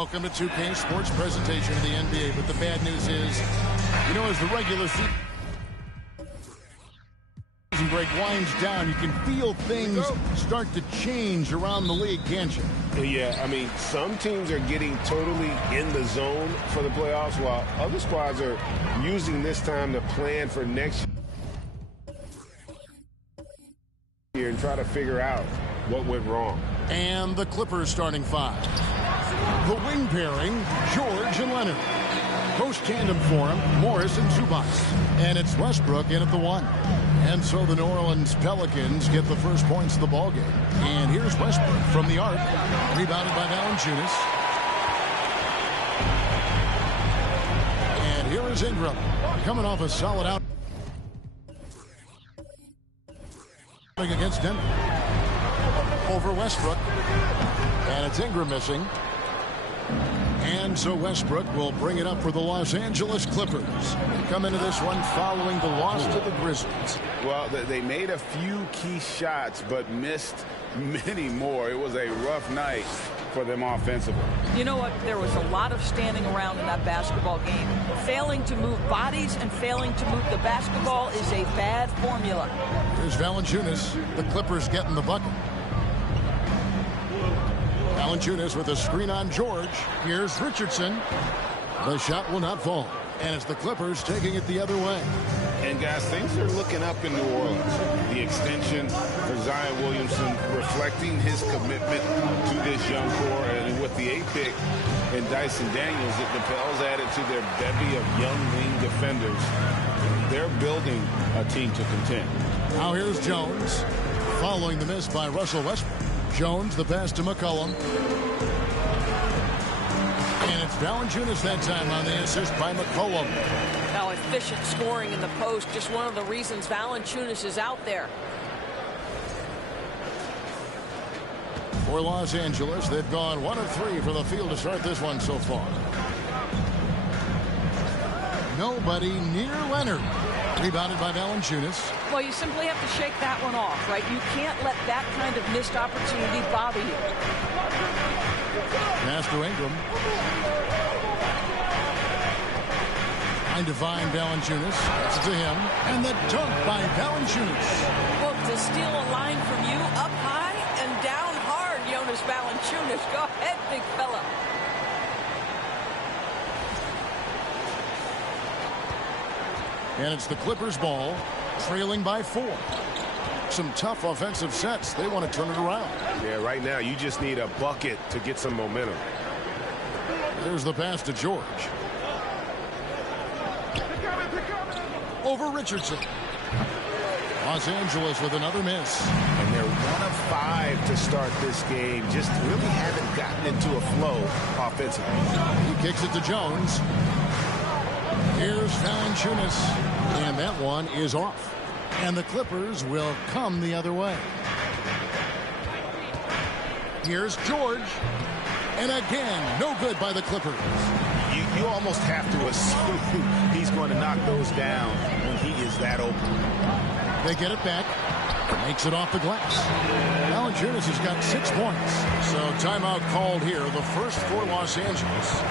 Welcome to 2K Sports presentation of the NBA, but the bad news is, as the regular season break winds down, you can feel things start to change around the league, can't you? Yeah, I mean, some teams are getting totally in the zone for the playoffs, while other squads are using this time to plan for next year and try to figure out what went wrong. And the Clippers starting five. The wing pairing, George and Leonard. Post tandem for him, Morris and Zubac. And it's Westbrook in at the one. And so the New Orleans Pelicans get the first points of the ballgame. And here's Westbrook from the arc. Rebounded by Valanciunas. And here is Ingram. Coming off a solid out against Denver. Over Westbrook. And it's Ingram missing. And so Westbrook will bring it up for the Los Angeles Clippers. They come into this one following the loss to the Grizzlies. Well, they made a few key shots, but missed many more. It was a rough night for them offensively. You know what? There was a lot of standing around in that basketball game. Failing to move bodies and failing to move the basketball is a bad formula. Here's Valanciunas. The Clippers getting the bucket. Valanciunas with a screen on George. Here's Richardson. The shot will not fall. And it's the Clippers taking it the other way. And guys, things are looking up in New Orleans. The extension for Zion Williamson reflecting his commitment to this young core. And with the 8th pick and Dyson Daniels, the Pels added to their bevy of young wing defenders. They're building a team to contend. Now here's Jones. Following the miss by Russell Westbrook. Jones, the pass to McCollum. And it's Valanciunas that time on the assist by McCollum. Now efficient scoring in the post, just one of the reasons Valanciunas is out there. For Los Angeles, they've gone 1 of 3 for the field to start this one so far. Nobody near Leonard. Rebounded by Valanciunas. Well, you simply have to shake that one off, right? You can't let that kind of missed opportunity bother you. Pass to Ingram. Trying to find Valanciunas. It's to him. And the dunk by Valanciunas. Well, to steal a line from you, up high and down hard, Jonas Valanciunas. Go ahead, big fella. And it's the Clippers ball, trailing by 4. Some tough offensive sets. They want to turn it around. Yeah, right now you just need a bucket to get some momentum. There's the pass to George. Over Richardson. Los Angeles with another miss. And they're 1 of 5 to start this game. Just really haven't gotten into a flow offensively. He kicks it to Jones. Here's Valanciunas. And that one is off. And the Clippers will come the other way. Here's George. And again, no good by the Clippers. You almost have to assume he's going to knock those down when he is that open. They get it back. Makes it off the glass. Valanciunas has got 6 points. So timeout called here. The first for Los Angeles.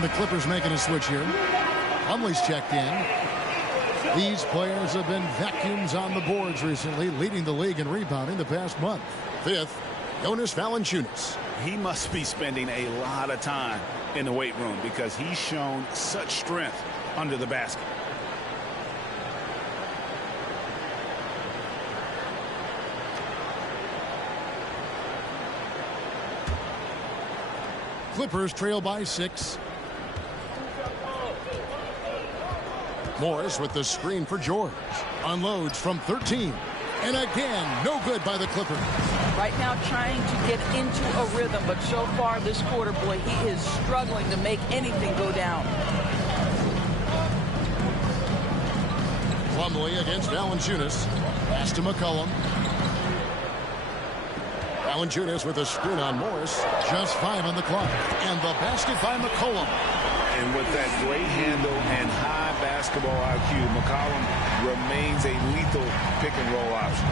And the Clippers making a switch here. Plumlee's checked in. These players have been vacuums on the boards recently, leading the league in rebounding the past month. Fifth, Jonas Valanciunas. He must be spending a lot of time in the weight room because he's shown such strength under the basket. Clippers trail by 6. Morris with the screen for George. Unloads from 13. And again, no good by the Clippers. Right now trying to get into a rhythm, but so far this quarter, boy, he is struggling to make anything go down. Plumlee against Valanciunas. Pass to McCollum. Valanciunas with a screen on Morris. Just 5 on the clock. And the basket by McCollum. And with that great handle and high basketball IQ, McCollum remains a lethal pick-and-roll option.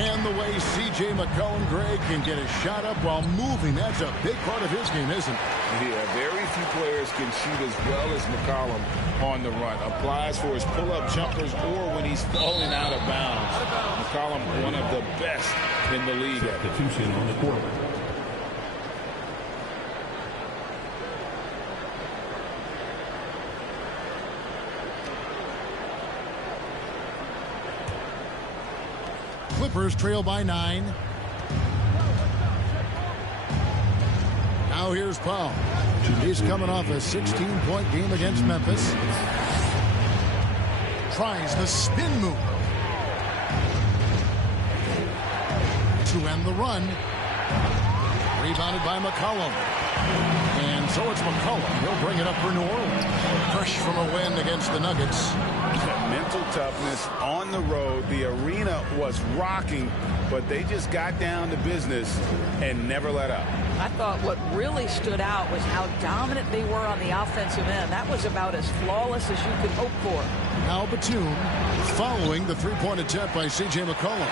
And the way C.J. McCollum, Greg, can get a shot up while moving, that's a big part of his game, isn't it? Yeah, very few players can shoot as well as McCollum on the run. Applies for his pull-up jumpers or when he's falling out of bounds. McCollum, one of the best in the league. Substitution on the court. Clippers trail by 9. Now here's Powell. He's coming off a 16-point game against Memphis. Tries the spin move to end the run. Rebounded by McCollum. And so it's McCollum. He'll bring it up for New Orleans. Fresh from a win against the Nuggets. Mental toughness on the road. The arena was rocking, but they just got down to business and never let up. I thought what really stood out was how dominant they were on the offensive end. That was about as flawless as you could hope for. Now Batum following the three-point attempt by C.J. McCollum.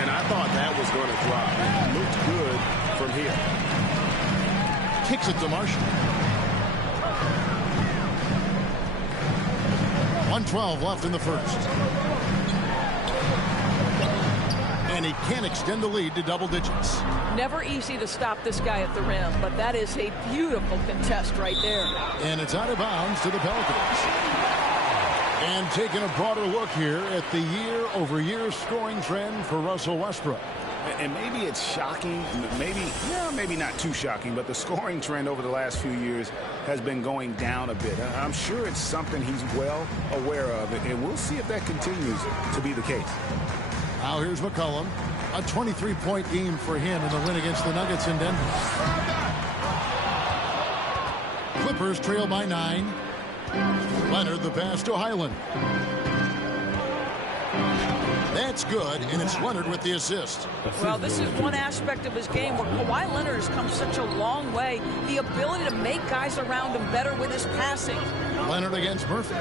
And I thought that was going to drop. It looked good from here. Kicks it to Marshall. 1:12 left in the first. And he can extend the lead to double digits. Never easy to stop this guy at the rim, but that is a beautiful contest right there. And it's out of bounds to the Pelicans. And taking a broader look here at the year-over-year scoring trend for Russell Westbrook. And maybe it's shocking, maybe not too shocking, but the scoring trend over the last few years has been going down a bit. I'm sure it's something he's well aware of, and we'll see if that continues to be the case. Now here's McCollum. A 23-point game for him in the win against the Nuggets in Denver. Clippers trail by 9. Leonard the pass to Highland. That's good, and it's Leonard with the assist. Well, this is one aspect of his game where Kawhi Leonard has come such a long way. The ability to make guys around him better with his passing. Leonard against Murphy.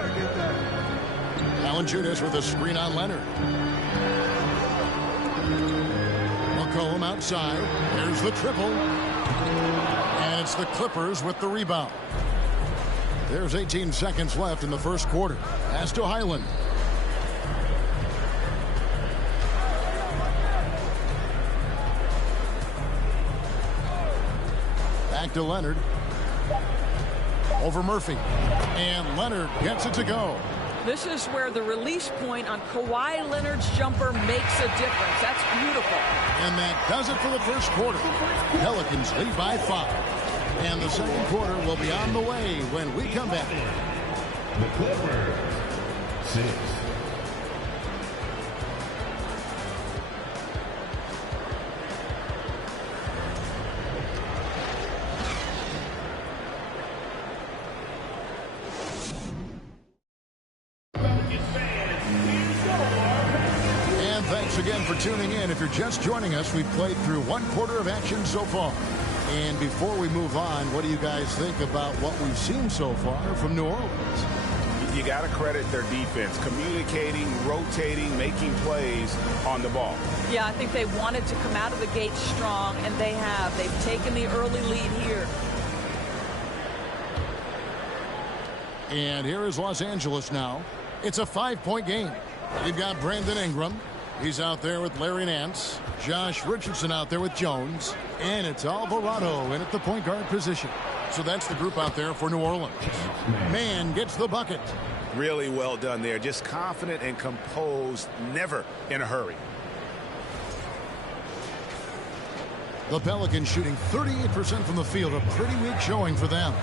Valanciunas with a screen on Leonard. McCollum outside. There's the triple. And it's the Clippers with the rebound. There's 18 seconds left in the first quarter. Pass to Highland. Back to Leonard. Over Murphy. And Leonard gets it to go. This is where the release point on Kawhi Leonard's jumper makes a difference. That's beautiful. And that does it for the first quarter. Pelicans lead by 5. And the second quarter will be on the way when we come back. The Clippers, 6. And thanks again for tuning in. If you're just joining us, we've played through one quarter of action so far. And before we move on, what do you guys think about what we've seen so far from New Orleans? You got to credit their defense, communicating, rotating, making plays on the ball. Yeah, I think they wanted to come out of the gate strong, and they have. They've taken the early lead here. And here is Los Angeles now. It's a 5-point game. You've got Brandon Ingram. He's out there with Larry Nance. Josh Richardson out there with Jones. And it's Alvarado in at the point guard position. So that's the group out there for New Orleans. Man gets the bucket. Really well done there. Just confident and composed, never in a hurry. The Pelicans shooting 38% from the field. A pretty weak showing for them.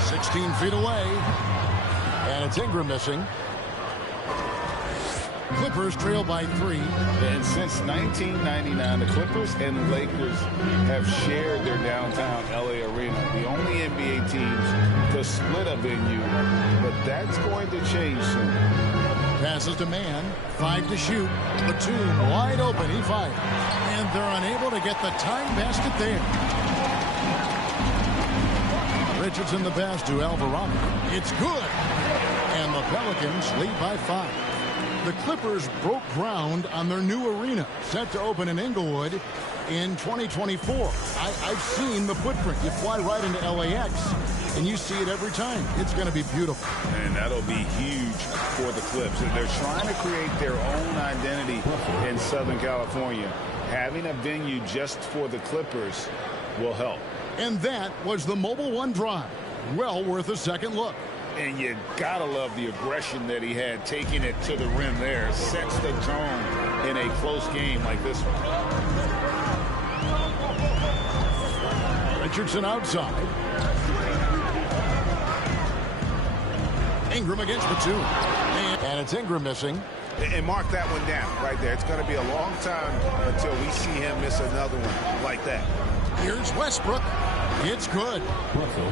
16 feet away. And it's Ingram missing. Clippers trail by 3. And since 1999, the Clippers and Lakers have shared their downtown LA arena. The only NBA teams to split a venue, but that's going to change soon. Passes to Man, 5 to shoot. Batum wide open, he fired. And they're unable to get the time basket there. Richardson the pass to Alvarado. It's good. And the Pelicans lead by 5. The Clippers broke ground on their new arena, set to open in Inglewood in 2024. I've seen the footprint. You fly right into LAX, and you see it every time. It's going to be beautiful. And that'll be huge for the Clips. They're trying to create their own identity in Southern California. Having a venue just for the Clippers will help. And that was the Mobile One drive. Well worth a second look. And you gotta love the aggression that he had, taking it to the rim there. Sets the tone in a close game like this one. Richardson outside. Ingram against Batum. And it's Ingram missing. And mark that one down right there. It's going to be a long time until we see him miss another one like that. Here's Westbrook. It's good.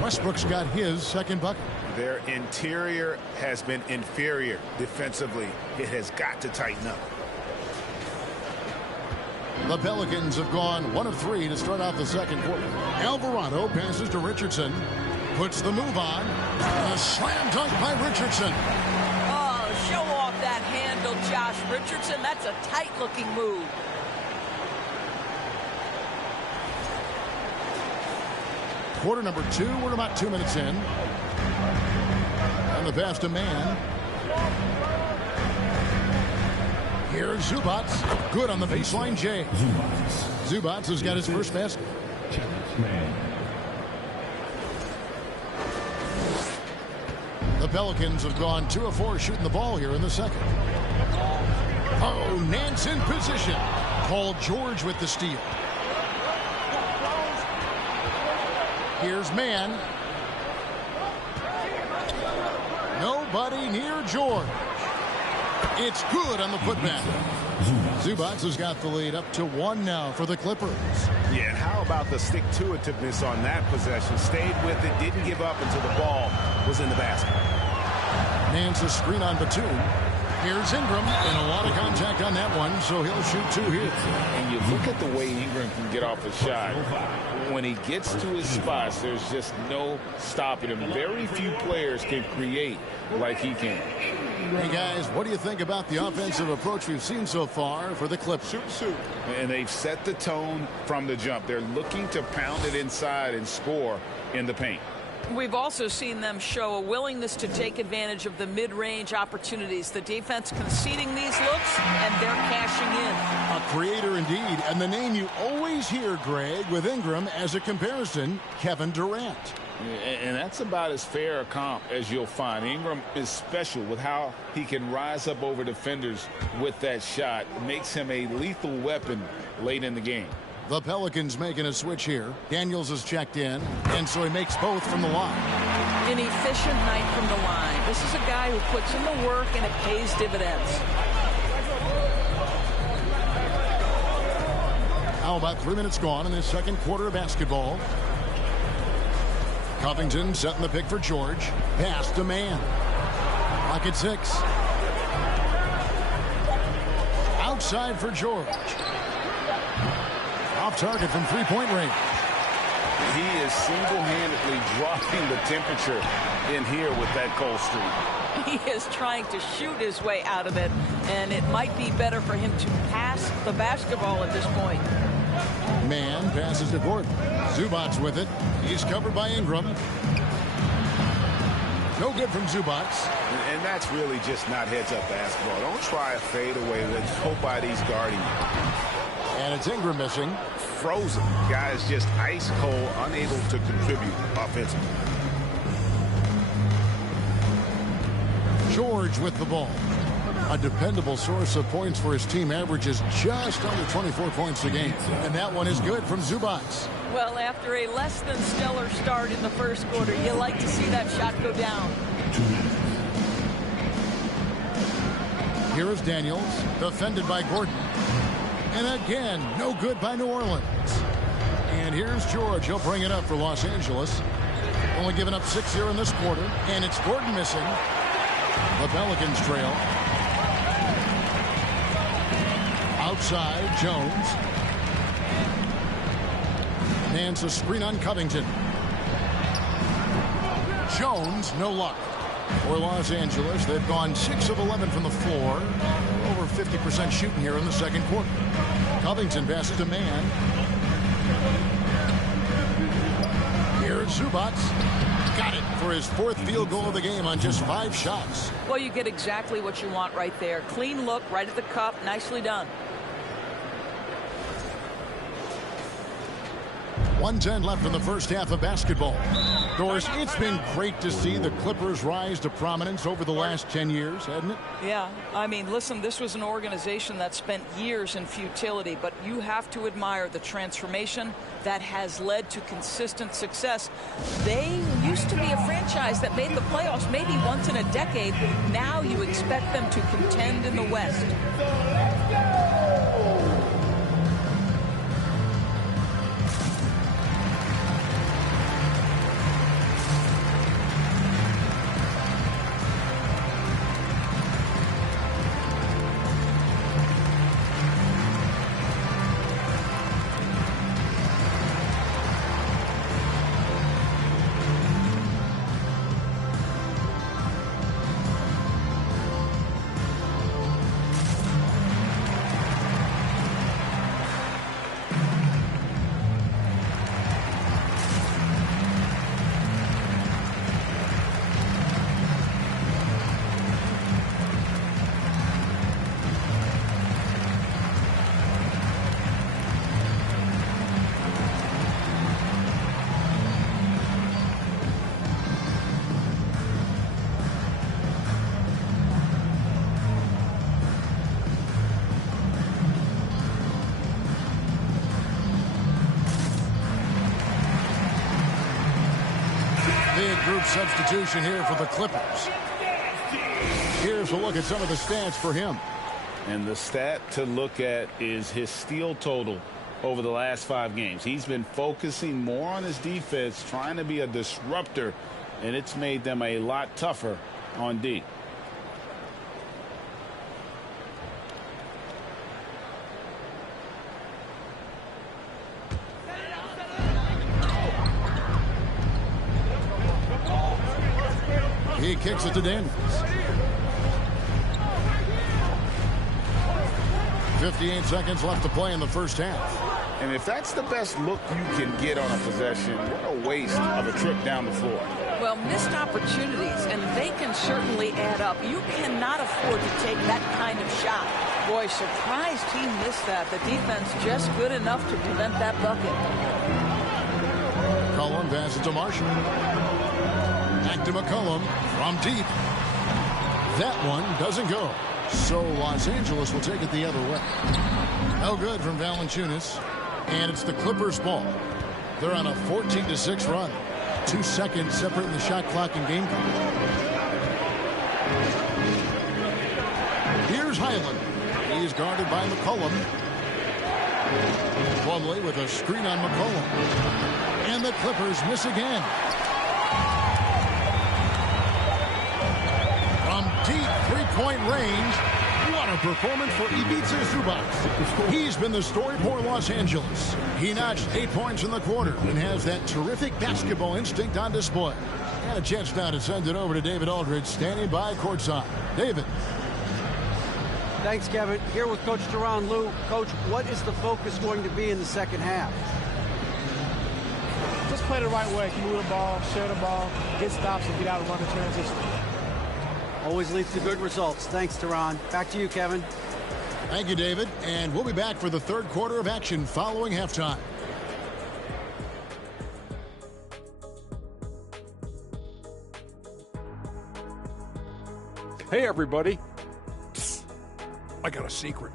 Westbrook's got his second bucket. Their interior has been inferior defensively. It has got to tighten up. The Pelicans have gone 1 of 3 to start out the second quarter. Alvarado passes to Richardson. Puts the move on. A slam dunk by Richardson. Oh, show off that handle, Josh Richardson. That's a tight-looking move. Quarter number 2. We're about 2 minutes in. And the pass to Man. Here's Zubats. Good on the baseline, Jay. Zubats has got his first basket. The Pelicans have gone 2 of 4 shooting the ball here in the second. Oh, Nance in position. Paul George with the steal. Here's Man. Nobody near George. It's good on the putback. Zubats has got the lead up to 1 now for the Clippers. Yeah, and how about the stick-to-itiveness on that possession? Stayed with it, didn't give up until the ball was in the basket. Nance's screen on Batum. Here's Ingram, and a lot of contact on that one, so he'll shoot 2 here. And you look at the way Ingram can get off a shot. When he gets to his spots, there's just no stopping him. Very few players can create like he can. Hey, guys, what do you think about the offensive approach we've seen so far for the Clippers? And they've set the tone from the jump. They're looking to pound it inside and score in the paint. We've also seen them show a willingness to take advantage of the mid-range opportunities. The defense conceding these looks, and they're cashing in. A creator indeed, and the name you always hear, Greg, with Ingram as a comparison, Kevin Durant. And that's about as fair a comp as you'll find. Ingram is special with how he can rise up over defenders with that shot. Makes him a lethal weapon late in the game. The Pelicans making a switch here. Daniels is checked in, and so he makes both from the line. An efficient night from the line. This is a guy who puts in the work, and it pays dividends. How about 3 minutes gone in this second quarter of basketball? Covington setting the pick for George. Pass to Man. Clock at 6. Outside for George. Off target from three-point range. He is single-handedly dropping the temperature in here with that cold streak. He is trying to shoot his way out of it, and it might be better for him to pass the basketball at this point. Man passes to Gordon. Zubats with it. He's covered by Ingram. No good from Zubac. And that's really just not heads-up basketball. Don't try a fadeaway that nobody's guarding you. And it's Ingram missing. Frozen. Guys just ice cold, unable to contribute offensively. George with the ball. A dependable source of points for his team, averages just under 24 points a game. And that one is good from Zubac. Well, after a less than stellar start in the first quarter, you like to see that shot go down. Here is Daniels, defended by Gordon. And again, no good by New Orleans. And here's George. He'll bring it up for Los Angeles. Only giving up 6 here in this quarter. And it's Gordon missing. The Pelicans trail. Outside, Jones. Hands a screen on Covington. Jones, no luck. For Los Angeles, they've gone 6 of 11 from the floor. Over 50% shooting here in the second quarter. Covington passes to man. Here's Zubac. Got it for his 4th field goal of the game on just 5 shots. Well, you get exactly what you want right there. Clean look, right at the cup. Nicely done. 1:10 left in the first half of basketball. Doris, it's been great to see the Clippers rise to prominence over the last 10 years, hasn't it? Yeah, I mean, listen, this was an organization that spent years in futility, but you have to admire the transformation that has led to consistent success. They used to be a franchise that made the playoffs maybe once in a decade. Now you expect them to contend in the West. Big group substitution here for the Clippers. Here's a look at some of the stats for him. And the stat to look at is his steal total over the last 5 games. He's been focusing more on his defense, trying to be a disruptor, and it's made them a lot tougher on D. He kicks it to Daniels. 58 seconds left to play in the first half. And if that's the best look you can get on a possession, what a waste of a trip down the floor. Well, missed opportunities, and they can certainly add up. You cannot afford to take that kind of shot. Boy, surprised he missed that. The defense just good enough to prevent that bucket. McCollum passes to Marshall. Back to McCollum from deep. That one doesn't go. So Los Angeles will take it the other way. No good from Valanciunas. And it's the Clippers' ball. They're on a 14-6 run. 2 seconds separating the shot clock and game clock. Here's Highland. He's guarded by McCollum. Plumlee with a screen on McCollum. And the Clippers miss again. From deep three-point range, what a performance for Ivica Zubac. He's been the story for Los Angeles. He notched 8 points in the quarter and has that terrific basketball instinct on display. And a chance now to send it over to David Aldridge, standing by courtside. David. Thanks, Kevin. Here with Coach Teron Lue. Coach, what is the focus going to be in the second half? To just play the right way. Can move the ball, share the ball, get stops, and get out and run the transition. Always leads to good results. Thanks, Teron. Back to you, Kevin. Thank you, David. And we'll be back for the third quarter of action following halftime. Hey, everybody. Psst. I got a secret.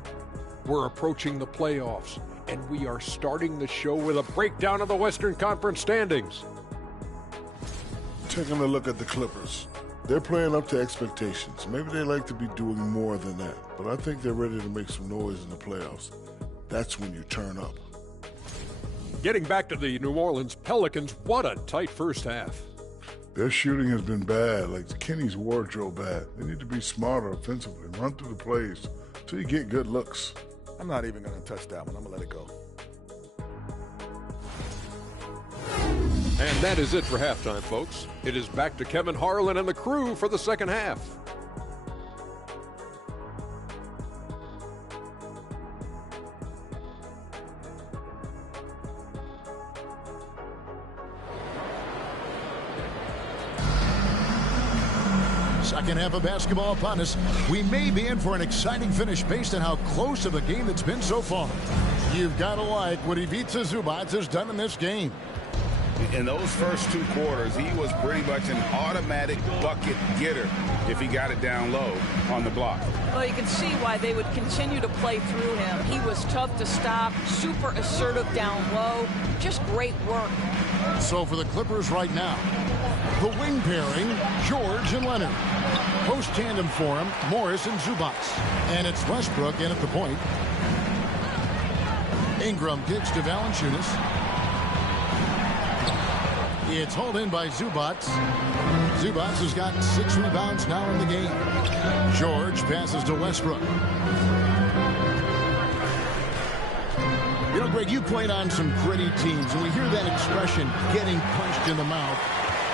We're approaching the playoffs, and we are starting the show with a breakdown of the Western Conference standings. Taking a look at the Clippers. They're playing up to expectations. Maybe they like to be doing more than that, but I think they're ready to make some noise in the playoffs. That's when you turn up. Getting back to the New Orleans Pelicans, what a tight first half. Their shooting has been bad, like Kenny's wardrobe bad. They need to be smarter offensively and run through the plays until you get good looks. I'm not even going to touch that one. I'm going to let it go. And that is it for halftime, folks. It is back to Kevin Harlan and the crew for the second half. Second half of basketball upon us. We may be in for an exciting finish based on how close of a game it's been so far. You've got to like what Ivica Zubac has done in this game. In those first two quarters, he was pretty much an automatic bucket getter if he got it down low on the block. Well, you can see why they would continue to play through him. He was tough to stop, super assertive down low. Just great work. So for the Clippers right now, the wing pairing, George and Leonard. Post tandem for him, Morris and Zubac. And it's Westbrook in at the point. Ingram kicks to Valanciunas. It's hauled in by Zubac. Zubac has got 6 rebounds now in the game. George passes to Westbrook. You know, Greg, you played on some gritty teams, and we hear that expression, getting punched in the mouth.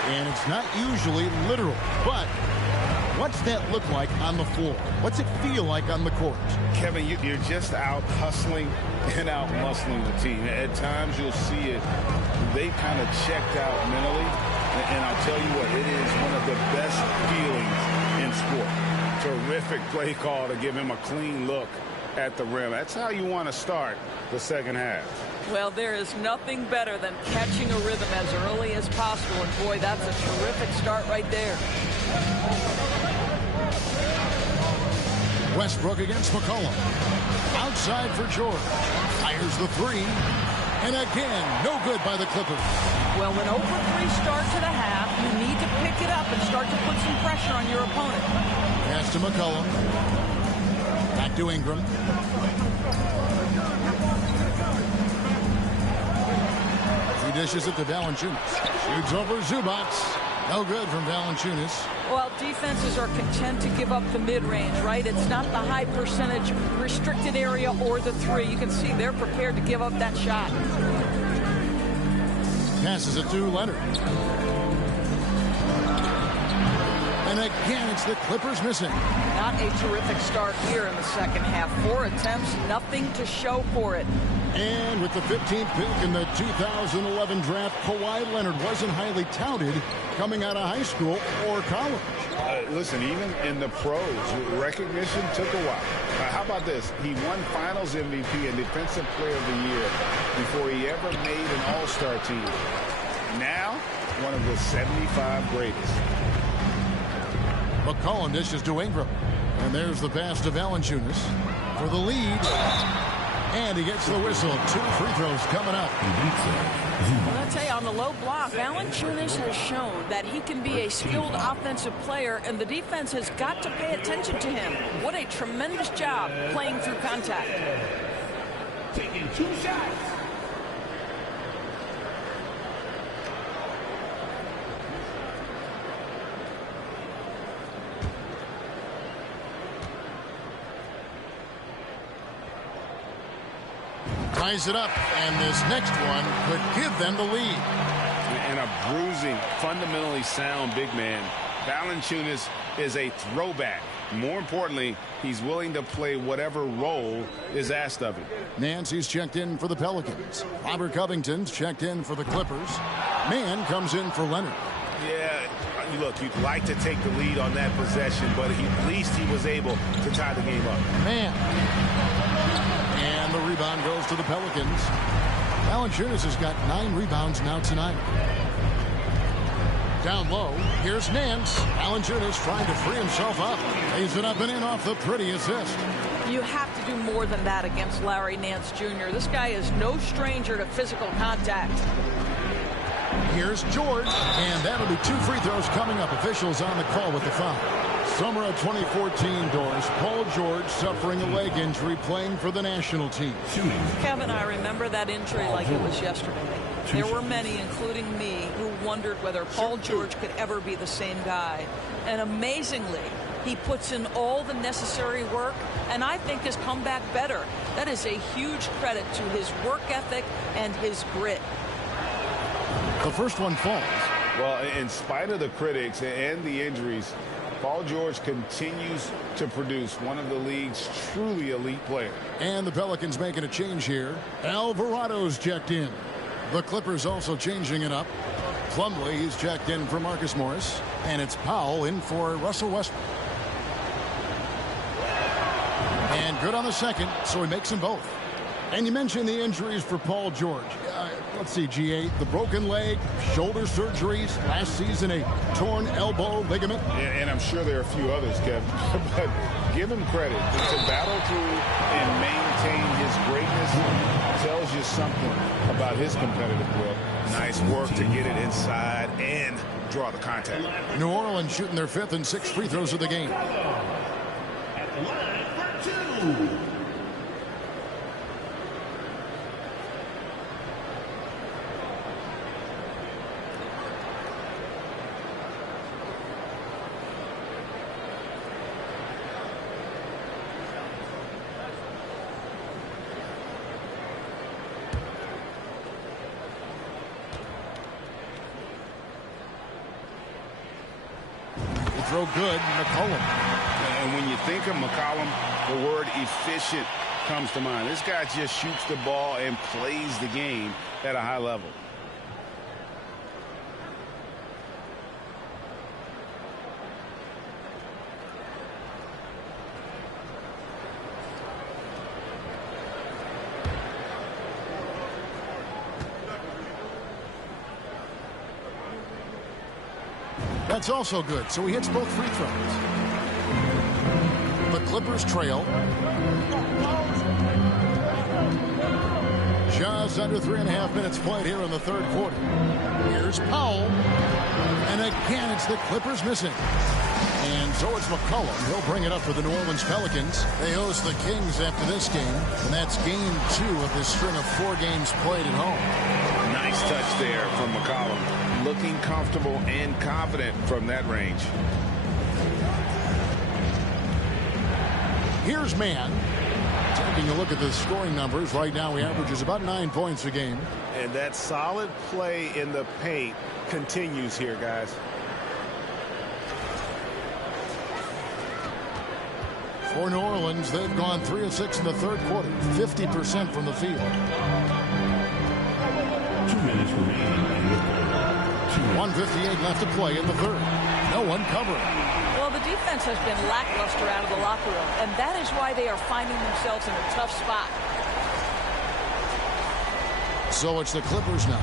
And it's not usually literal, but what's that look like on the floor? What's it feel like on the court? Kevin, you're just out hustling and out muscling the team. At times you'll see it. They kind of checked out mentally. And I'll tell you what, it is one of the best feelings in sport. Terrific play call to give him a clean look at the rim. That's how you want to start the second half. Well, there is nothing better than catching a rhythm as early as possible. And, boy, that's a terrific start right there. Westbrook against McCollum. Outside for George. Fires the three. And again, no good by the Clippers. Well, when over 3 start to the half, you need to pick it up and start to put some pressure on your opponent. Pass to McCollum. Back to Ingram. He dishes it to Valanciunas. Shoots over Zubac. No good from Valanciunas. Well, defenses are content to give up the mid-range, right? It's not the high percentage restricted area or the 3. You can see they're prepared to give up that shot. Passes it to Leonard. And again, it's the Clippers missing. Not a terrific start here in the second half. 4 attempts, nothing to show for it. And with the 15th pick in the 2011 draft, Kawhi Leonard wasn't highly touted coming out of high school or college. Listen, even in the pros, recognition took a while. How about this? He won Finals MVP and Defensive Player of the Year before he ever made an All-Star team. Now, one of the 75 greatest. McCollum dishes to Ingram. And there's the pass to Valanciunas for the lead. And he gets the whistle. 2 free throws coming up. Well, I'll tell you, on the low block, Valanciunas has shown that he can be a skilled offensive player, and the defense has got to pay attention to him. What a tremendous job playing through contact. Taking 2 shots. Ties it up, and this next one could give them the lead. And a bruising, fundamentally sound big man. Valanciunas is a throwback. More importantly, he's willing to play whatever role is asked of him. Nancy's checked in for the Pelicans. Robert Covington's checked in for the Clippers. Man comes in for Leonard. Yeah, look, you'd like to take the lead on that possession, but at least he was able to tie the game up. Man. And the rebound goes to the Pelicans. Valanciunas has got 9 rebounds now tonight. Down low, here's Nance. Valanciunas trying to free himself up. Lays it up and in off the pretty assist. You have to do more than that against Larry Nance Jr. This guy is no stranger to physical contact. Here's George, and that'll be 2 free throws coming up. Officials on the call with the foul. Summer of 2014, Doris. Paul George suffering a leg injury playing for the national team. Kevin, I remember that injury like it was yesterday. There were many, including me, who wondered whether Paul George could ever be the same guy. And amazingly, he puts in all the necessary work, and I think has come back better. That is a huge credit to his work ethic and his grit. The first one falls. Well, in spite of the critics and the injuries, Paul George continues to produce one of the league's truly elite players. And the Pelicans making a change here. Alvarado's checked in. The Clippers also changing it up. Plumlee, he's checked in for Marcus Morris. And it's Powell in for Russell Westbrook. And good on the second, so he makes them both. And you mentioned the injuries for Paul George. Let's see, G8, the broken leg, shoulder surgeries, last season a torn elbow ligament. And I'm sure there are a few others, Kevin, but give him credit. To battle through and maintain his greatness tells you something about his competitive will. Nice work to get it inside and draw the contact. New Orleans shooting their 5th and 6th free throws of the game. At the line for 2. Throw good, McCollum. And when you think of McCollum, the word efficient comes to mind. This guy just shoots the ball and plays the game at a high level. That's also good, so he hits both free throws. The Clippers trail. Just under 3.5 minutes played here in the third quarter. Here's Powell. And again, it's the Clippers missing. And so it's McCollum. He'll bring it up for the New Orleans Pelicans. They host the Kings after this game. And that's game 2 of this string of 4 games played at home. Nice touch there from McCollum. Looking comfortable and confident from that range. Here's Man. Taking a look at the scoring numbers. Right now he averages about 9 points a game. And that solid play in the paint continues here, guys. For New Orleans, they've gone 3 of 6 in the third quarter. 50% from the field. 2 minutes remaining in the third. 1:58 left to play in the third. No one covering. Well, the defense has been lackluster out of the locker room, and that is why they are finding themselves in a tough spot. So it's the Clippers now,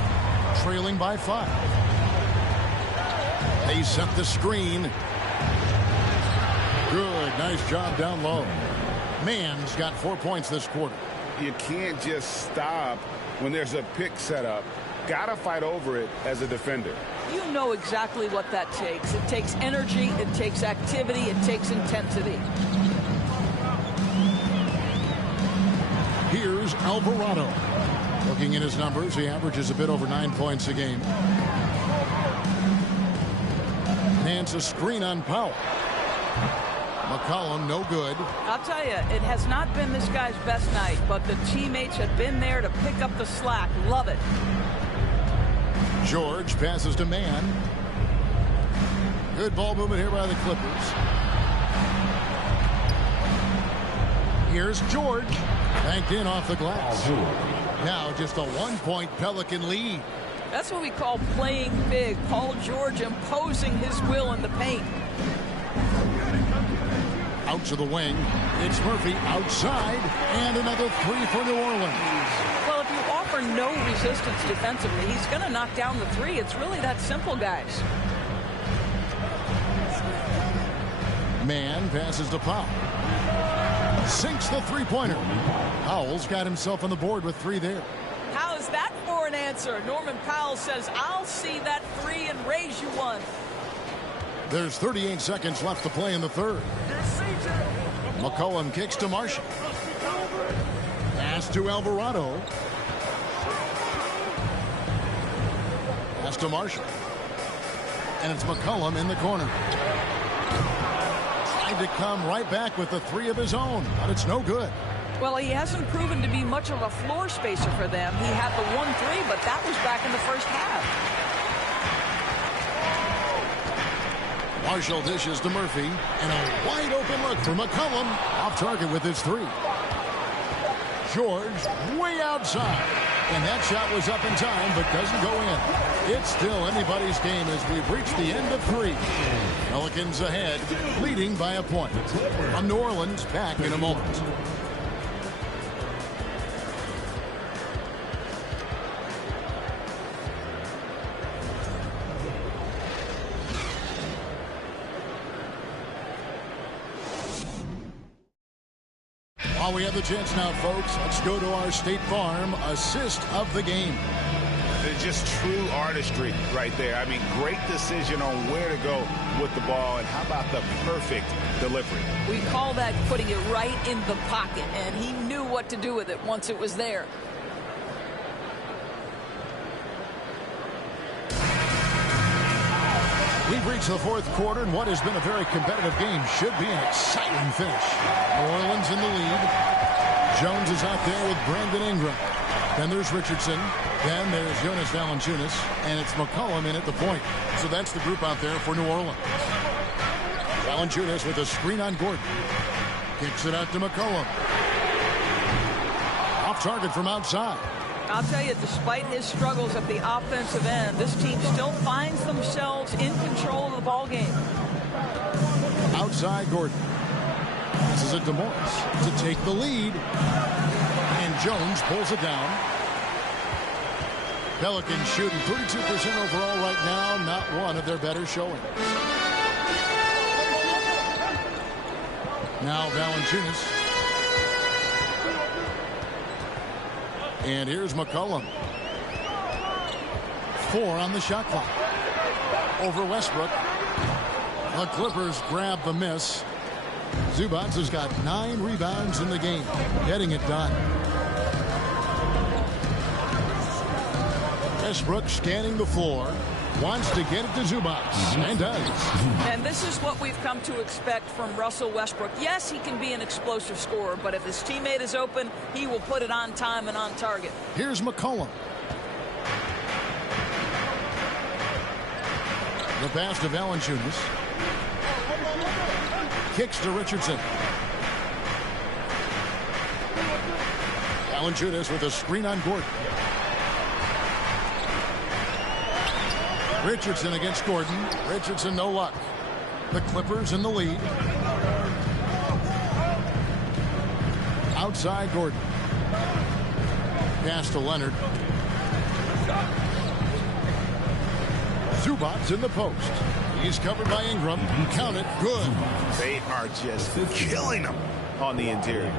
trailing by 5. They set the screen. Good, nice job down low. Man's got 4 points this quarter. You can't just stop when there's a pick set up. Gotta fight over it as a defender. You know exactly what that takes. It takes energy, it takes activity, it takes intensity. Here's Alvarado. Looking at his numbers, he averages a bit over 9 points a game. Nance a screen on Powell. McCollum, no good. I'll tell you, it has not been this guy's best night, but the teammates have been there to pick up the slack. Love it. George passes to Man. Good ball movement here by the Clippers. Here's George. Banked in off the glass. Now just a 1-point Pelican lead. That's what we call playing big. Paul George imposing his will in the paint. Out to the wing. It's Murphy outside. And another three for New Orleans. Well, if you offer no resistance defensively, he's going to knock down the three. It's really that simple, guys. Mann passes to Powell. Sinks the three-pointer. Powell's got himself on the board with three there. How's that for an answer? Norman Powell says, I'll see that three and raise you one. There's 38 seconds left to play in the third. McCollum kicks to Marshall. Pass to Alvarado. Pass to Marshall. And it's McCollum in the corner. Tried to come right back with the three of his own, but it's no good. Well, he hasn't proven to be much of a floor spacer for them. He had the 1-3, but that was back in the first half. Marshall dishes to Murphy, and a wide open look for McCollum. Off target with his three. George way outside. And that shot was up in time, but doesn't go in. It's still anybody's game as we've reached the end of three. Pelicans ahead, leading by a point. From New Orleans, back in a moment. While we have the chance now, folks, let's go to our State Farm assist of the game. It's just true artistry right there. I mean, great decision on where to go with the ball, and how about the perfect delivery? We call that putting it right in the pocket, and he knew what to do with it once it was there. We've reached the fourth quarter, and what has been a very competitive game should be an exciting finish. New Orleans in the lead. Jones is out there with Brandon Ingram. Then there's Richardson. Then there's Jonas Valanciunas. And it's McCollum in at the point. So that's the group out there for New Orleans. Valanciunas with a screen on Gordon. Kicks it out to McCollum. Off target from outside. I'll tell you, despite his struggles at the offensive end, this team still finds themselves in control of the ball game. Outside Gordon. This is it to Morris to take the lead. And Jones pulls it down. Pelicans shooting 32% overall right now. Not one of their better showings. Now Valanciunas. And here's McCollum. 4 on the shot clock. Over Westbrook. The Clippers grab the miss. Zubac has got 9 rebounds in the game, getting it done. Westbrook scanning the floor. Wants to get it to Zubac, and does. And this is what we've come to expect from Russell Westbrook. Yes, he can be an explosive scorer, but if his teammate is open, he will put it on time and on target. Here's McCollum. The pass to Valanciunas. Kicks to Richardson. Valanciunas with a screen on Gordon. Richardson against Gordon. Richardson no luck. The Clippers in the lead. Outside Gordon. Pass to Leonard. Zubac's in the post. He's covered by Ingram. Count it. Good. They are just killing him on the interior.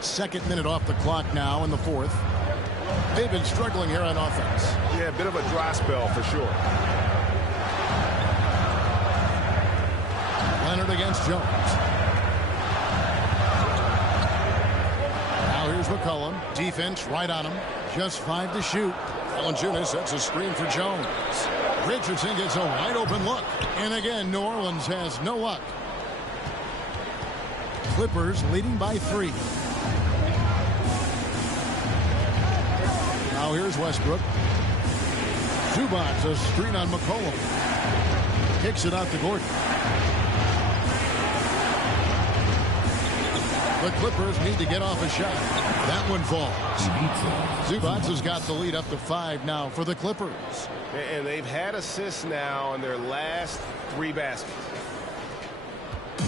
Second minute off the clock now in the fourth. They've been struggling here on offense. Yeah, a bit of a dry spell for sure. Leonard against Jones. Now here's McCollum. Defense right on him. Just 5 to shoot. Valanciunas sets a screen for Jones. Richardson gets a wide open look. And again, New Orleans has no luck. Clippers leading by 3. Now here's Westbrook. Zubac, a screen on McCollum. Kicks it out to Gordon. The Clippers need to get off a shot. That one falls. Zubac has got the lead up to 5 now for the Clippers. And they've had assists now in their last 3 baskets.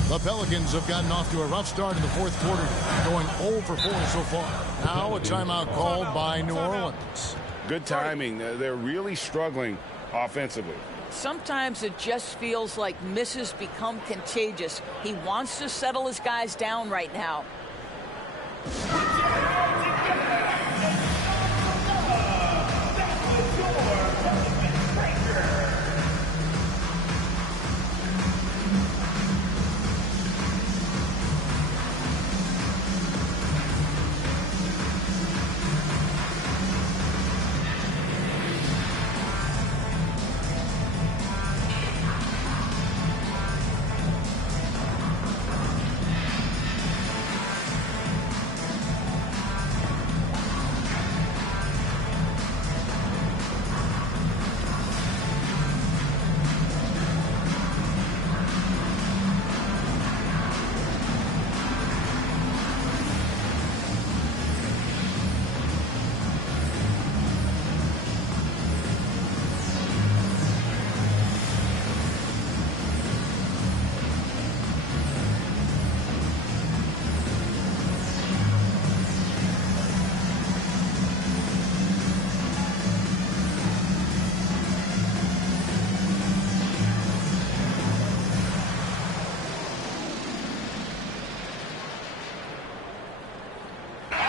The Pelicans have gotten off to a rough start in the fourth quarter, going 0 for 4 so far. Now a timeout called by New Orleans. Good timing. They're really struggling offensively. Sometimes it just feels like misses become contagious. He wants to settle his guys down right now.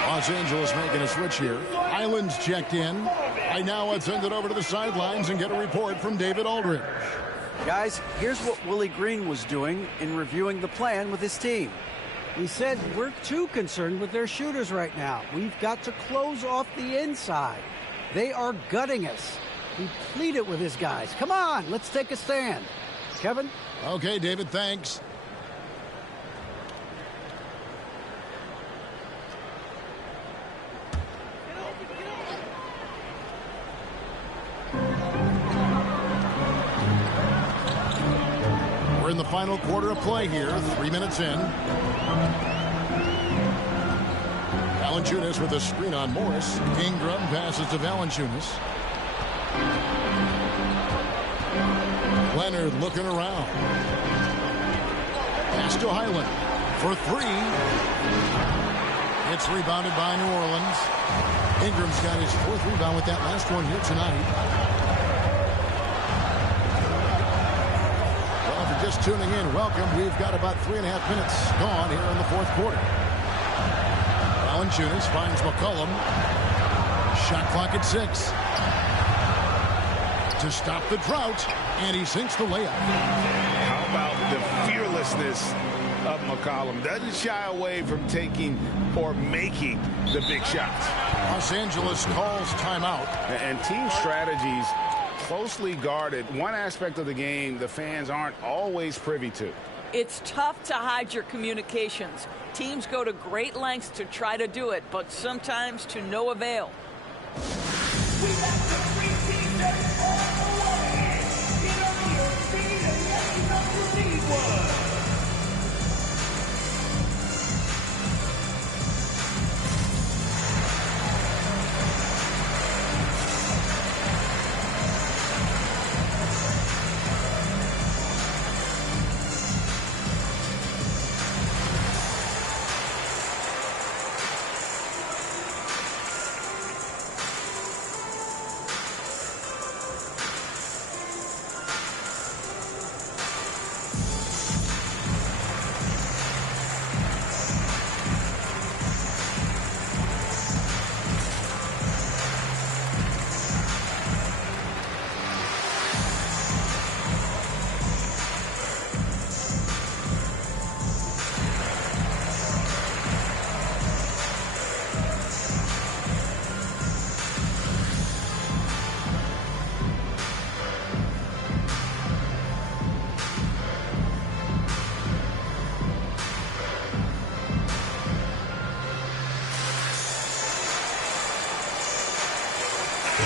Los Angeles making a switch here. Island's checked in. I now let's send it over to the sidelines and get a report from David Aldridge. Guys, here's what Willie Green was doing in reviewing the plan with his team. He said, we're too concerned with their shooters right now. We've got to close off the inside. They are gutting us. He pleaded with his guys. Come on, let's take a stand. Kevin? Okay, David, thanks. We're in the final quarter of play here, 3 minutes in. Valanciunas with a screen on Morris. Ingram passes to Valanciunas. Leonard looking around. Pass to Highland for 3. It's rebounded by New Orleans. Ingram's got his 4th rebound with that last one here tonight. Well, if you're just tuning in, welcome. We've got about 3.5 minutes gone here in the fourth quarter. Valanciunas finds McCollum. Shot clock at 6. To stop the drought, and he sinks the layup. How about the fearlessness of McCollum? Doesn't shy away from taking or making the big shots. Los Angeles calls timeout. And team strategies closely guarded. One aspect of the game the fans aren't always privy to. It's tough to hide your communications. Teams go to great lengths to try to do it, but sometimes to no avail.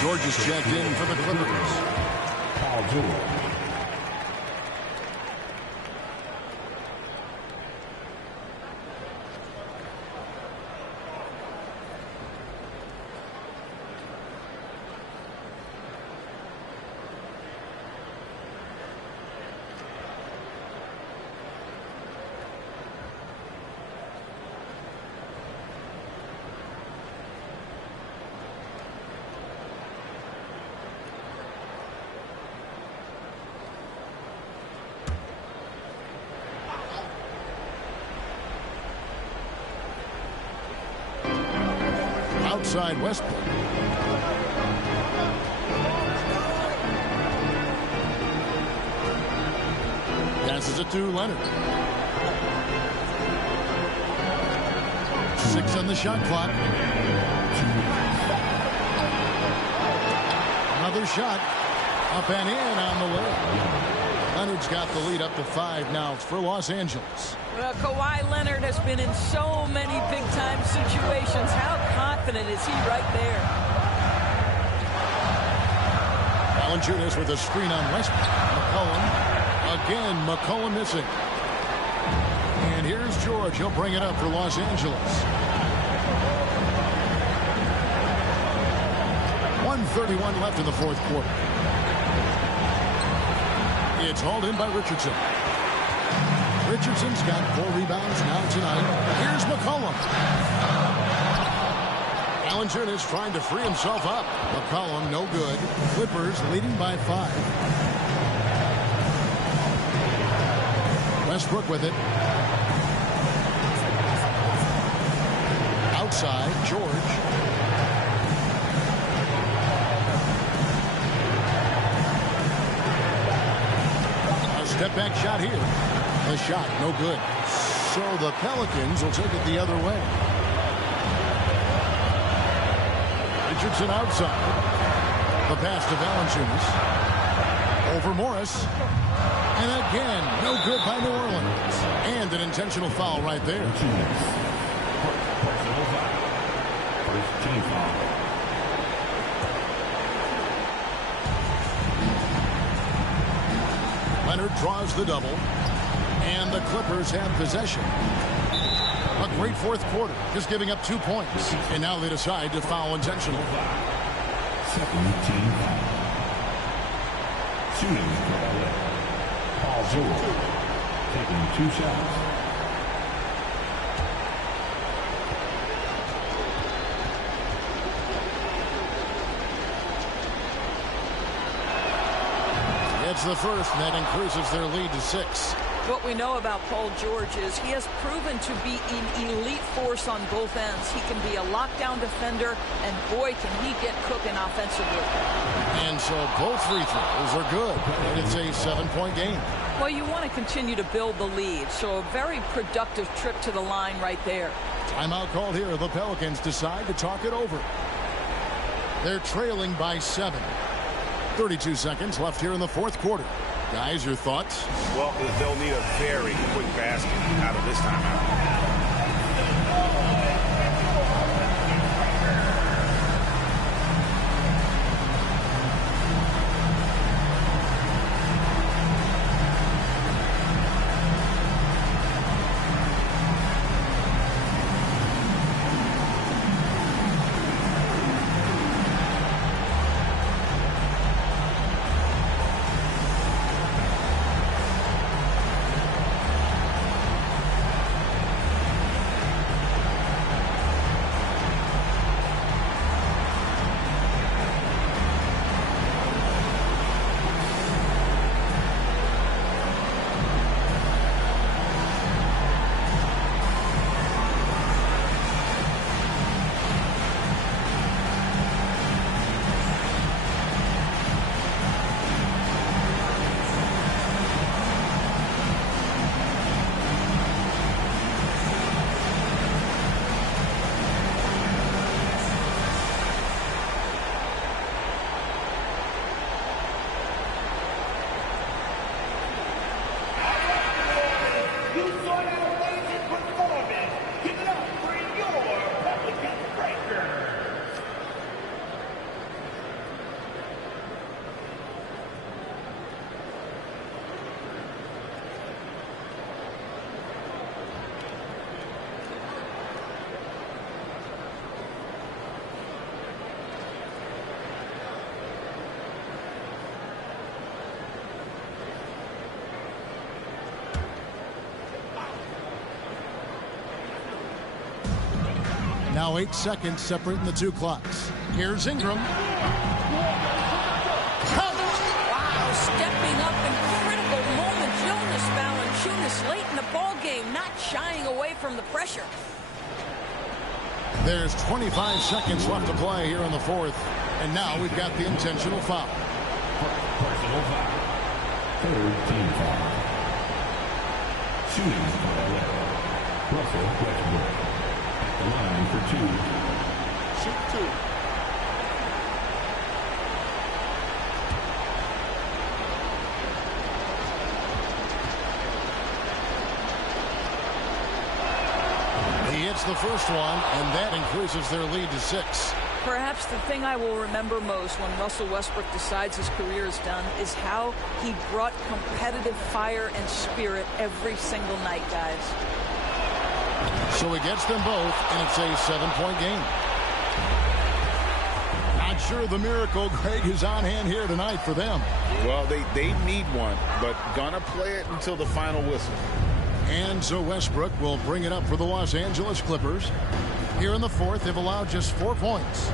George is checked in for the Clippers. Paul George. side, Westbrook. Passes it to Leonard. 6 on the shot clock. Another shot. Up and in on the way. Leonard's got the lead up to 5 now for Los Angeles. Well, Kawhi Leonard has been in so many big-time situations. How confident is he right there? Valanciunas with a screen on Westbrook. McCollum. Again, McCollum missing. And here's George. He'll bring it up for Los Angeles. 1:31 left in the fourth quarter. It's hauled in by Richardson. Richardson's got 4 rebounds now tonight. Here's McCollum. Valanciunas trying to free himself up. McCollum no good. Clippers leading by 5. Westbrook with it. Outside, George. A step back shot here. The shot, no good. So the Pelicans will take it the other way. Richardson outside. The pass to Valanciunas. Over Morris. And again, no good by New Orleans. And an intentional foul right there. Leonard draws the double. And the Clippers have possession. A great fourth quarter, just giving up 2 points. And now they decide to foul intentionally. Second team foul. Shooting Paul George taking 2 shots. It's the first, and that increases their lead to 6. What we know about Paul George is he has proven to be an elite force on both ends. He can be a lockdown defender, and boy, can he get cooking offensively. And so both free throws are good. It's a 7-point game. Well, you want to continue to build the lead, so a very productive trip to the line right there. Timeout called here. The Pelicans decide to talk it over. They're trailing by 7. 32 seconds left here in the fourth quarter. Guys, your thoughts? Well, they'll need a very quick basket out of this timeout. Now 8 seconds separating the 2 clocks. Here's Ingram. Wow, stepping up in critical moment. Jonas Valanciunas late in the ball game, not shying away from the pressure. There's 25 seconds left to play here in the fourth. And now we've got the intentional foul. Personal foul. Third team foul. Shooting foul. Russell Westbrook at the line for 2. Shoot 2. He hits the first one, and that increases their lead to 6. Perhaps the thing I will remember most when Russell Westbrook decides his career is done is how he brought competitive fire and spirit every single night, guys. So he gets them both, and it's a 7-point game. Not sure the miracle, Greg, is on hand here tonight for them. Well, they need one, but gonna play it until the final whistle. And so Westbrook will bring it up for the Los Angeles Clippers. Here in the fourth, they've allowed just 4 points.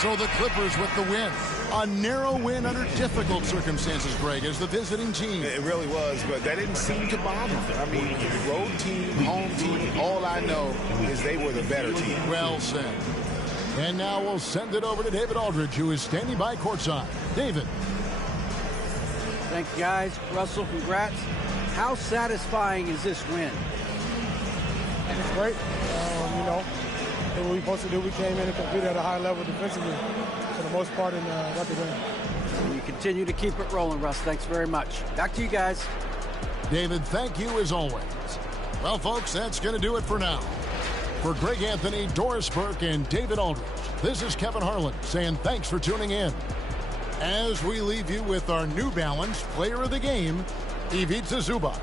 So the Clippers with the win. A narrow win under difficult circumstances, Greg, as the visiting team. It really was, but that didn't seem to bother them. I mean, road team, home team, all I know is they were the better team. Well said. And now we'll send it over to David Aldridge, who is standing by courtside. David. Thank you, guys. Russell, congrats. How satisfying is this win? It's great. You know, what we were supposed to do, we came in and competed at a high level defensively for the most part and got the game. And you continue to keep it rolling, Russ. Thanks very much. Back to you guys. David, thank you as always. Well, folks, that's going to do it for now. For Greg Anthony, Doris Burke, and David Aldridge, this is Kevin Harlan saying thanks for tuning in. As we leave you with our New Balance Player of the Game, Ivica Zubac.